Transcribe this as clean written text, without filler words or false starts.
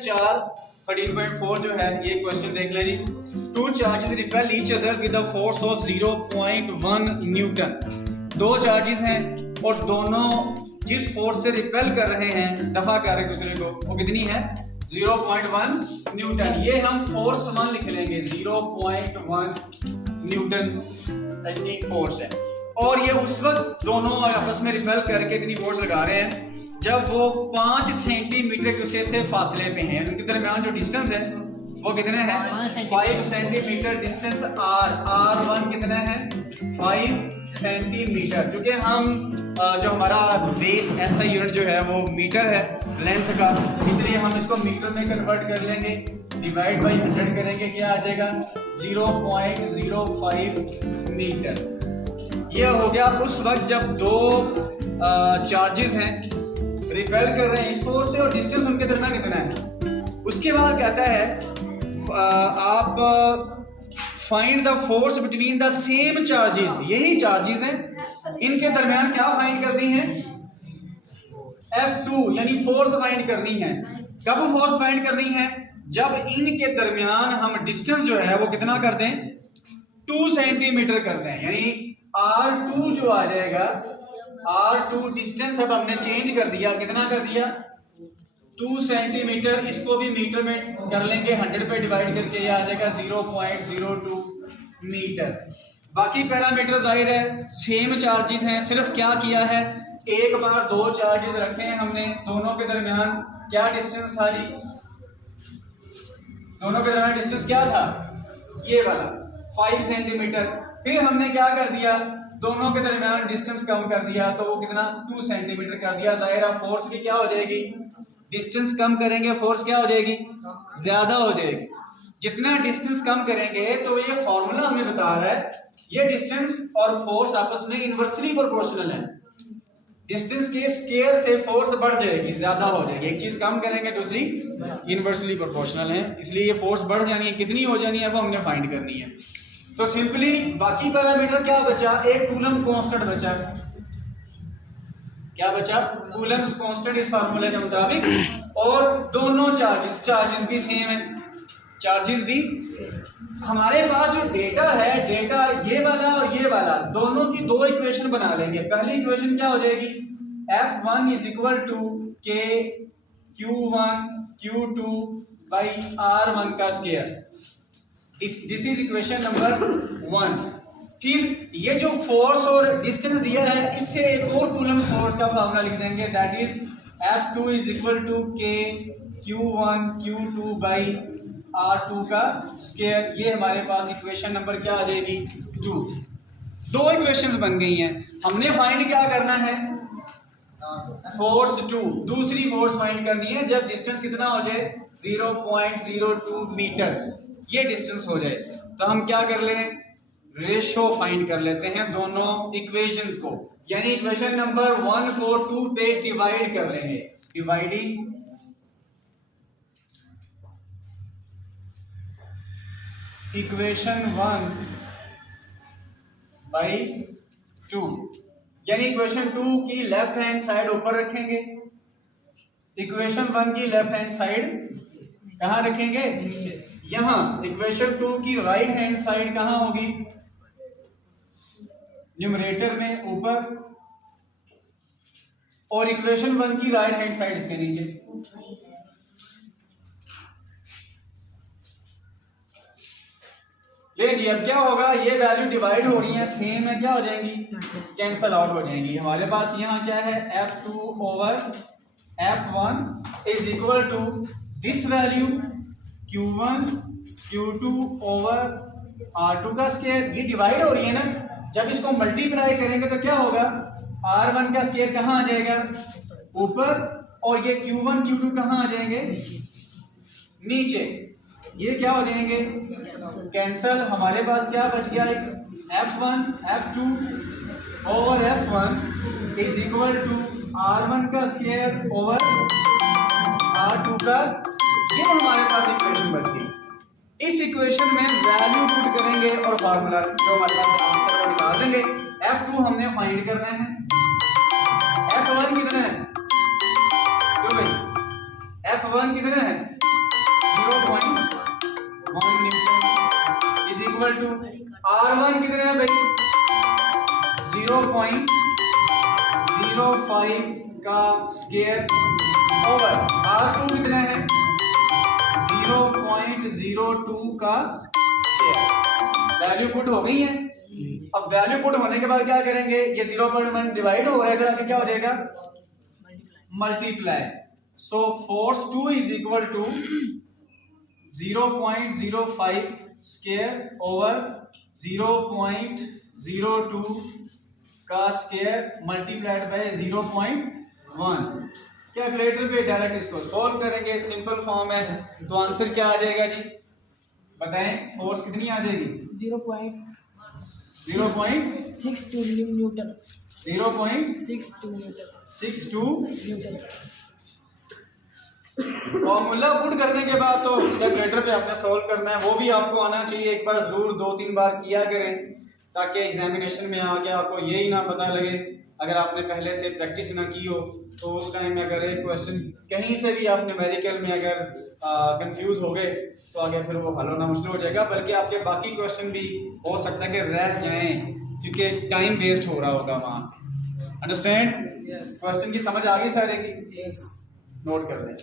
13.4 जो है ये क्वेश्चन देख लें जी। Two charges repel each other with a force of 0.1 newton. दो चार्जेस हैं और दोनों जिस फोर्स से रिपेल कर रहे हैं, दफा कर रहे हैं दूसरे को, वो कितनी है? 0.1 न्यूटन। ये हम फोर्स 1 लिख लेंगे, 0.1 न्यूटन फोर्स है। और ये उस वक्त दोनों आपस में रिपेल करके इतनी फोर्स लगा रहे हैं जब वो 5 सेंटीमीटर दूसरे से फासले पे हैं। उनके दरमियान जो डिस्टेंस है वो कितने हैं? 5 सेंटीमीटर डिस्टेंस R1 कितना है? 5 सेंटीमीटर। क्योंकि हम जो हमारा बेस ऐसा यूनिट जो है वो मीटर है लेंथ का, इसलिए हम इसको मीटर में कन्वर्ट कर लेंगे, डिवाइड बाई 100 करेंगे, क्या आ जाएगा? 0.05 मीटर। ये हो गया उस वक्त जब दो चार्जेस हैं रिपेल कर रहे हैं इस फोर्स से और डिस्टेंस उनके दरमियान कितना है। उसके बाद कहता है आप find the force between the same charges. यही चार्जेस हैं, इनके दरमियान क्या फाइंड करनी है? F2 यानी फोर्स फाइंड करनी है। कब फोर्स फाइंड करनी है? जब इनके दरमियान हम डिस्टेंस जो है वो कितना कर दें? 2 सेंटीमीटर कर दें। यानी R2 जो आ जाएगा, R2 डिस्टेंस अब हमने चेंज कर दिया, कितना कर दिया? 2 सेंटीमीटर। इसको भी मीटर में कर लेंगे, 100 पे डिवाइड करके ये आ जाएगा 0.02 मीटर। बाकी पैरामीटर जाहिर है सेम चार्जेस हैं, सिर्फ क्या किया है, एक बार दो चार्जेस रखे हैं हमने, दोनों के दरमियान क्या डिस्टेंस था जी? दोनों के दरमियान डिस्टेंस क्या था? ये वाला 5 सेंटीमीटर। फिर हमने क्या कर दिया? दोनों के दरमियान डिस्टेंस कम कर दिया, तो वो कितना? 2 सेंटीमीटर कर दिया। जाहिर है फोर्स भी क्या हो जाएगी? डिस्टेंस कम करेंगे फोर्स क्या हो जाएगी? ज्यादा हो जाएगी। जितना डिस्टेंस कम करेंगे, तो ये फॉर्मूला हमें बता रहा है ये डिस्टेंस और फोर्स आपस में इनवर्सली प्रोपोर्शनल है। डिस्टेंस के स्क्वायर से फोर्स बढ़ जाएगी, ज्यादा हो जाएगी। एक चीज कम करेंगे दूसरी इनवर्सली प्रोपोर्शनल है, इसलिए ये फोर्स बढ़ जानी है। कितनी हो जानी है वो हमने फाइंड करनी है। तो सिंपली बाकी पैरामीटर क्या बचा? एक कूलम कांस्टेंट बचा। क्या बचा? कूलम्स कांस्टेंट इस फार्मूले के मुताबिक। और दोनों चार्जेस भी सेम है, चार्जेस भी। हमारे पास जो डेटा है, डेटा ये वाला और ये वाला, दोनों की दो इक्वेशन बना लेंगे। पहली इक्वेशन क्या हो जाएगी? F1 is equal to K Q1 Q2 by R1 का square. This is equation number 1। फिर ये जो फोर्स और डिस्टेंस दिया है, इससे एक और कूलम्स फोर्स का फार्मूला लिख देंगे, that is F2 is equal to K Q1 Q2 by R2 का स्क्वायर। ये हमारे पास इक्वेशन नंबर क्या आ जाएगी? 2। दो इक्वेशंस बन गई हैं। हमने फाइंड क्या करना है? फोर्स 2। दूसरी फोर्स फाइंड करनी है जब डिस्टेंस कितना हो जाए? 0.02 मीटर ये डिस्टेंस हो जाए। तो हम क्या कर लें? रेशो फाइंड कर लेते हैं दोनों इक्वेशंस को। यानी इक्वेशन नंबर 1 को 2 पे डिवाइड कर लेंगे। डिवाइडिंग इक्वेशन 1 बाई 2, यानी इक्वेशन 2 की लेफ्ट हैंड साइड ऊपर रखेंगे, इक्वेशन 1 की लेफ्ट हैंड साइड कहां रखेंगे? यहां। इक्वेशन 2 की राइट हैंड साइड कहां होगी? न्यूमरेटर में ऊपर, और इक्वेशन 1 की राइट हैंड साइड इसके नीचे। ले जी, अब क्या होगा? ये वैल्यू डिवाइड हो रही है, सेम है, क्या हो जाएंगी? कैंसल आउट हो जाएंगी। हमारे पास यहाँ क्या है? F2 over F1 is equal to this value Q1 Q2 over R2 का स्क्वायर। ये डिवाइड हो रही है ना, जब इसको मल्टीप्लाई करेंगे तो क्या होगा? R1 का स्क्वायर कहाँ आ जाएगा? ऊपर, और ये Q1 Q2 कहाँ आ जाएंगे? नीचे। ये क्या हो जाएंगे? कैंसल। हमारे पास क्या बच गया? F1 F2 over F1 is equal to R1 का स्क्वायर ओवर R2 का। ये हमारे पास इक्वेशन बच गई। इस इक्वेशन में वैल्यू पुट करेंगे और फार्मूला जो हमारे पास आंसर वो निकाल देंगे। F2 हमने फाइंड करना है। F1 कितना है? क्यों भाई? F1 कितना है? इक्वल टू R1 कितने हैं भाई 0.05 का स्क्वायर ओवर R2 कितने हैं 0.02 का स्क्वायर। वैल्यू पुट हो गई है। अब वैल्यू पुट होने के बाद क्या करेंगे, ये 0.1 डिवाइड हो रहा है, इधर आके क्या हो जाएगा multiply. So force 2 is equal to 0.05 square over 0.02 का स्क्वायर मल्टीप्लाइड बाय 0.1। कैलकुलेटर पे डायरेक्ट इसको सॉल्व करेंगे, सिंपल फॉर्म है। तो आंसर क्या आ जाएगा जी बताएं, फोर्स कितनी आ जाएगी 0.62 न्यूटन 0.62 न्यूटन। फॉर्मूला पुट करने के बाद तो कैलकुलेटर पे आपने सॉल्व करना है, वो भी आपको आना चाहिए। एक बार जरूर 2-3 बार किया करें ताकि एग्जामिनेशन में आके आपको यही ना पता लगे, अगर आपने पहले से प्रैक्टिस ना की हो तो उस टाइम में अगर एक क्वेश्चन कहीं से भी आप न्यूमेरिकल में अगर कंफ्यूज हो गए तो आगे फिर वो हल होना मुश्किल हो जाएगा, बल्कि आपके बाकी क्वेश्चन भी हो सकता है कि रह जाएं क्योंकि टाइम वेस्ट हो रहा होगा वहाँ। अंडरस्टैंड? क्वेश्चन की समझ आ गई सारे की? नोट कर लें।